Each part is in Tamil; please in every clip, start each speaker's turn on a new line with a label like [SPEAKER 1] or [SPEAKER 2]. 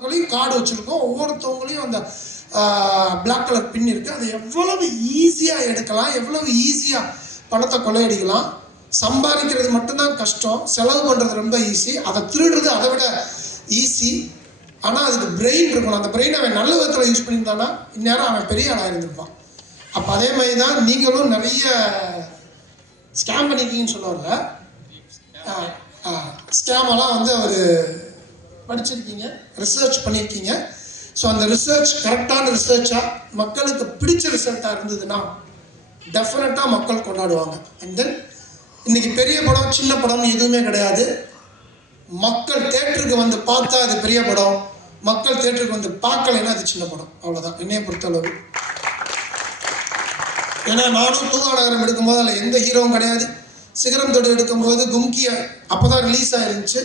[SPEAKER 1] ஒவ்வொருத்தவங்களையும் கார்டு வச்சுருக்கோம். ஒவ்வொருத்தவங்களையும் அந்த பிளாக் கலர் பின் இருக்குது அதை எவ்வளவு ஈஸியாக எடுக்கலாம். எவ்வளவு ஈஸியாக பணத்தை கொள்ளையடிக்கலாம். சம்பாதிக்கிறது மட்டும்தான் கஷ்டம். செலவு பண்ணுறது ரொம்ப ஈஸி அதை திருடுறது அதை விட ஈஸி ஆனால் அதுக்கு பிரெயின் இருக்கணும். அந்த பிரெயின் அவன் நல்ல விதத்தில் யூஸ் பண்ணியிருந்தானா இந்நேரம் அவன் பெரிய ஆளாக இருந்திருப்பான். அப்போ அதே மாதிரி தான் நீங்களும் நிறைய ஸ்கேம் பண்ணிருக்கீங்கன்னு சொல்லுவார்ல ஸ்கேமெல்லாம் வந்து அவர் படிச்சிருக்கீங்க ரிசர்ச் பண்ணியிருக்கீங்க ஸோ அந்த ரிசர்ச் கரெக்டான ரிசர்ச்சாக மக்களுக்கு பிடிச்ச ரிசல்ட்டாக இருந்ததுன்னா டெஃபினட்டாக மக்கள் கொண்டாடுவாங்க. அண்ட் தென் இன்னைக்கு பெரிய படம் சின்ன படம் எதுவுமே கிடையாது. மக்கள் தேட்டருக்கு வந்து பார்த்தா அது பெரிய படம். மக்கள் தேட்டருக்கு வந்து பார்க்கலைன்னா அது சின்ன படம். அவ்வளோதான் என்னையை பொறுத்தளவு. ஏன்னா நானும் தூவாடகரம் எடுக்கும்போது அதில் எந்த ஹீரோவும் கிடையாது. சிகரம் தொடு எடுக்கும்போது கும்கி அப்போ தான் ரிலீஸ் ஆயிருந்துச்சு.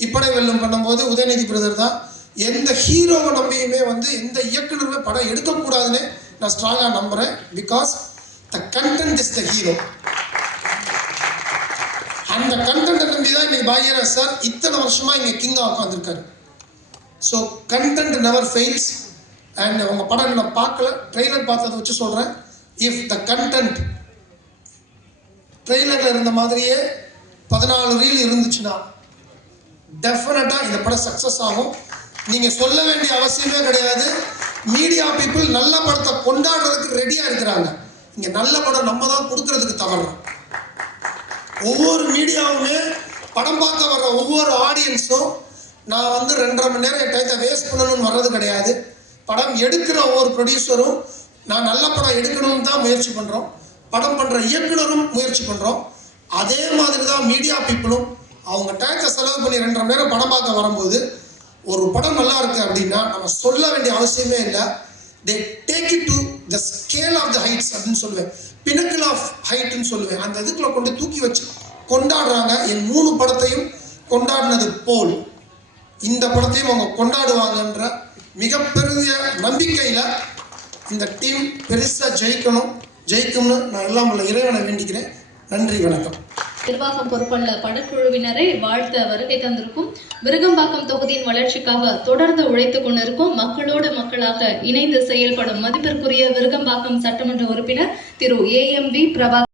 [SPEAKER 1] இப்படை வெல்லும் பண்ணும்போது உதயநிதி பிரதர் தான் எந்த ஹீரோவை நம்பியுமே வந்து எந்த இயக்குனருமே படம் எடுக்கக்கூடாதுன்னு நான் ஸ்ட்ராங்காக நம்புகிறேன் because the content is the hero அந்த கண்டென்ட்டை நம்பி தான் இன்னைக்கு பாக்யராஜ் சார் இத்தனை வருஷமாக இங்கே கிங்காக உட்காந்துருக்காரு so content never fails and உங்கள் படம் நான் பார்க்கல. ட்ரெய்லர் பார்த்ததை வச்சு சொல்கிறேன் இஃப் த கண்டென்ட் ட்ரெய்லரில் இருந்த மாதிரியே பதினாலு ரீல் இருந்துச்சுன்னா டெஃபினட்டாக இந்த படம் சக்ஸஸ் ஆகும். நீங்கள் சொல்ல வேண்டிய அவசியமே கிடையாது. மீடியா பீப்புள் நல்ல படத்தை கொண்டாடுறதுக்கு ரெடியாக இருக்கிறாங்க. இங்கே நல்ல படம் நம்ம தான் கொடுக்கறதுக்கு தவறுறோம் ஒவ்வொரு மீடியாவுமே படம் பார்க்க வர்ற ஒவ்வொரு ஆடியன்ஸும் நான் வந்து ரெண்டரை மணி நேரம் என் டயத்தை வேஸ்ட் பண்ணணும்னு வர்றது கிடையாது. படம் எடுக்கிற ஒவ்வொரு ப்ரொடியூசரும் நான் நல்ல படம் எடுக்கணும்னு தான் முயற்சி பண்ணுறோம் படம் பண்ணுற இயக்குனரும் முயற்சி பண்ணுறோம் அதே மாதிரி தான் மீடியா பீப்புளும் அவங்க டயத்தை செலவு பண்ணி ரெண்டரை மணி நேரம் படம் பார்க்க வரும்போது ஒரு படம் நல்லா இருக்குது அப்படின்னா நம்ம சொல்ல வேண்டிய அவசியமே இல்லை. They take it to the scale of the heights அப்படின்னு சொல்லுவேன். பினக்கிள் ஆஃப் ஹைட்னு சொல்லுவேன். அந்த இதுக்குள்ள கொண்டு தூக்கி வச்சு கொண்டாடுறாங்க. என் மூணு படத்தையும் கொண்டாடினது போல். இந்த படத்தையும் அவங்க கொண்டாடுவாங்கன்ற மிகப்பெரிய நம்பிக்கையில் இந்த டீம் பெருசாக ஜெயிக்கணும். ஜெயிக்கும்னு நான் எல்லாம் உள்ள இறைவனை வேண்டிக்கிறேன். நன்றி வணக்கம்.
[SPEAKER 2] நிர்வாகம் பொறுப்புள்ள படக்குழுவினரை வாழ்த்த வருகை தந்திருக்கும். விருகம்பாக்கம் தொகுதியின் வளர்ச்சிக்காக தொடர்ந்து உழைத்துக் கொண்டிருக்கும் மக்களோடு மக்களாக இணைந்து செயல்படும் மதிப்பிற்குரிய விருகம்பாக்கம் சட்டமன்ற உறுப்பினர் Thiru A M V Prabha